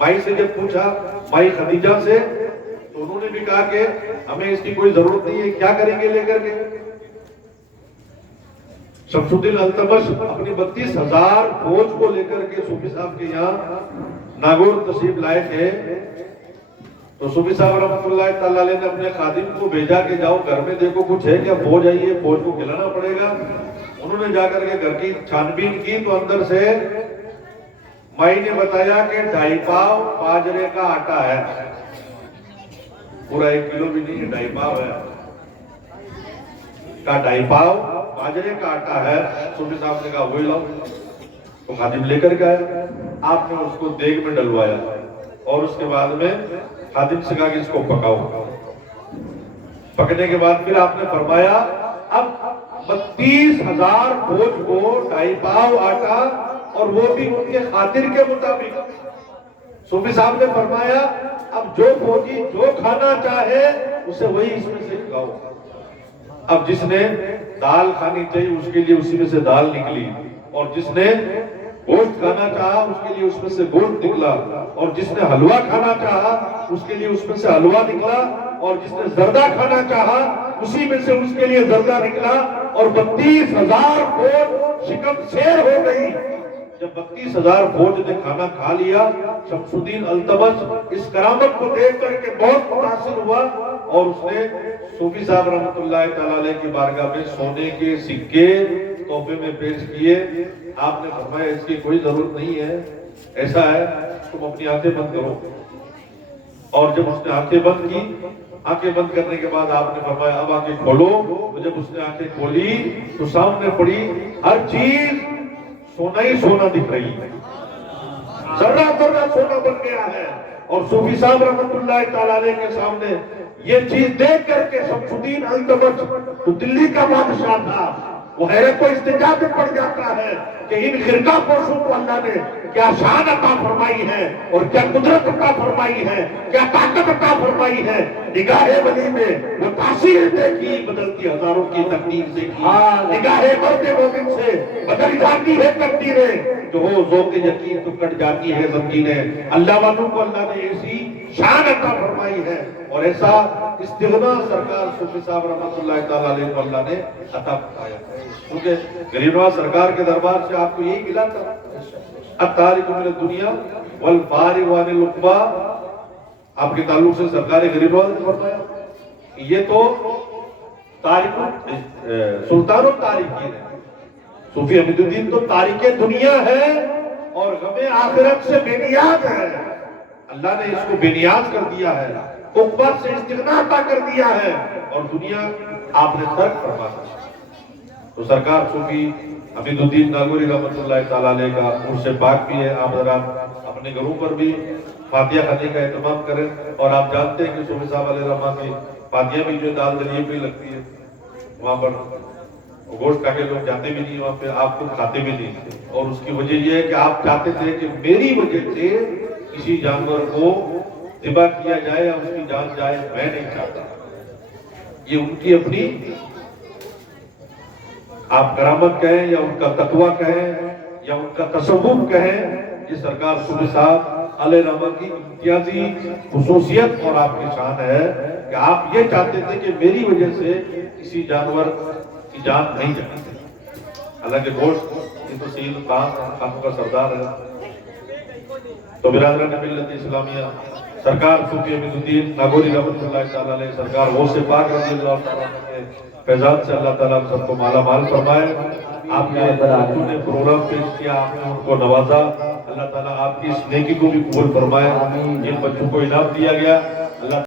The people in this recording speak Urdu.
مائی سے جب پوچھا مائی خدیجہ سے تو انہوں نے بھی کہا کہ ہمیں اس کی کوئی ضرورت نہیں ہے، کیا کریں گے لے کر کے؟ شمس الدین التمش اپنی 32,000 فوج کو لے کر کے صوفی صاحب کے یہاں ناگور تشریف لائے تھے، تو صوفی صاحب رحمۃ اللہ تعالیٰ علیہ نے اپنے خادم کو بھیجا کہ جاؤ گھر میں دیکھو کچھ ہے کیا، فوج آئی ہے، فوج کو کھلانا پڑے گا۔ انہوں نے جا کر کے گھر کی چھان بین کی تو اندر سے مائی نے بتایا کہ 2.5 پاؤ باجرے کا آٹا ہے، پورا 1 کلو بھی نہیں، 2.5 پاؤ ہے، کہا 2.5 پاؤ باجرے کا آٹا ہے۔ صوفی صاحب نے کہا وہی لاؤ، تو خادم لے کر گئے، آپ نے اس کو دیگ میں ڈلوایا اور اس کے بعد میں خادم سے کہا کہ اس کو پکاؤ۔ پکنے کے بعد پھر آپ نے فرمایا اب 32,000 فوج کو 2.5 پاؤ آٹا اور وہ بھی ان کے خاطر کے مطابق۔ صوفی صاحب نے فرمایا اب جو فوجی جو کھانا چاہے اسے وہی اس میں سے کھلاؤ۔ اب جس نے دال کھانی چاہیے اس کے لیے اسی میں سے دال نکلی، اور جس نے گوشت کھانا چاہا اس کے لیے اس میں سے گوشت نکلا، اور جس نے حلوہ کھانا چاہا اس کے لیے اس میں سے حلوہ نکلا، اور جس نے زردہ کھانا چاہا اسی میں سے اس کے لیے زردہ نکلا، اور 32,000 فوج شکم سیر ہو گئی۔ جب 32,000 فوج نے کھانا کھا لیا، شمس الدین التمش اس کرامت کو دیکھ کر کے بہت متاثر ہوا، اور اس نے صوفی صاحب رحمۃ اللہ تعالیٰ علیہ کی بارگاہ میں سونے کے سکے تحفے میں پیش کیے۔ آپ نے فرمایا اس کی کوئی ضرورت نہیں ہے، ایسا ہے تم اپنی آنکھیں بند کرو۔ اور جب اس نے آنکھیں بند کی، آنکھیں بند کرنے کے بعد آپ نے فرمایا اب آنکھیں کھولو۔ تو جب اس نے آنکھیں کھولی تو سامنے پڑی ہر چیز سونا ہی سونا دکھ رہی ہے، ذرہ ذرہ سونا بن گیا ہے۔ اور صوفی صاحب رحمۃ اللہ تعالیٰ علیہ کے سامنے یہ چیز دیکھ کر کے شمس الدین التمش تو دلی کا بادشاہ تھا، وہ حیرت کو استجاب میں پڑ جاتا ہے کہ ان خرقہ پوشوں کو اللہ نے کیا شان عطا فرمائی ہے، اور کیا قدرت عطا فرمائی ہے، کیا طاقت عطا فرمائی ہے۔ نگاہ ولی میں وہ تاثیر دیکھی بدلتی ہزاروں کی تقدیر سے کی، نگاہ مرد مومن سے بدل جاتی ہے تقدیریں، جو ہو ذوق یقین تو کٹ جاتی ہے زنجیریں۔ اللہ والوں کو اللہ نے ایسی شان عطا فرمائی ہے، اور ایسا استغنا سرکار صوفی صاحب رحمۃ اللہ تعالیٰ علیہ کو اللہ نے عطا فرمایا، کیونکہ غریب نواز سرکار کے دربار سے آپ کو یہی ملا تھا، الطارق من الدنیا والفارغ عن العقبہ۔ آپ کے تعلق سے سرکار غریب نواز نے فرمایا یہ تو سلطان الطارقین ہے، صوفی حمید الدین تو تارک دنیا ہے اور غم آخرت سے بے نیاز ہے۔ اللہ نے اس کو بے نیاز کر دیا ہے، عقبہ سے استغنا عطا کر دیا ہے، اور دنیا آپ نے ترک فرما دی۔ تو سرکار صوفی حمید الدین ناگوری رحمۃ اللہ تعالیٰ علیہ کا عرس پاک بھی ہے، آپ ذرا اپنے گھروں پر بھی فاتحہ خانے کا اہتمام کریں، اور آپ جانتے ہیں کہ صوفی صاحب علیہ الرحمہ کی فاتحہ بھی جو دال دلیے پہ لگتی ہے، وہاں پر گوشت کھا کے لوگ جاتے بھی نہیں، وہاں پہ آپ خود کھاتے بھی نہیں، اور اس کی وجہ یہ ہے کہ آپ چاہتے تھے کہ میری وجہ سے کسی جانور کو ذبح کیا جائے یا اس کی جان جائے، میں نہیں چاہتا۔ یہ ان کی اپنی آپ کرامت کہیں یا ان کا تقویٰ کہیں یا ان کا تصوف کہیں، یہ سرکار صوفی صاحب علیہ رحمہ کی امتیازی خصوصیت اور آپ کی شان ہے کہ آپ یہ چاہتے تھے کہ میری وجہ سے کسی جانور کی جان نہیں جاتی۔ حالانکہ گوشت یہ تو سید خانوں کا سردار ہے۔ تو برادران ملت اسلامیہ، سرکار صوفی حمید الدین ناگوری رحمۃ اللہ تعالیٰ علیہ، سرکار غوث پاک رضی اللہ تعالیٰ کے فیضان سے اللہ تعالیٰ سب کو مالا مال فرمائے۔ آپ نے پروگرام پیش کیا، آپ نے ان کو نوازا، اللہ تعالیٰ آپ کی اس نیکی کو بھی قبول فرمائے۔ جن بچوں کو انعام دیا گیا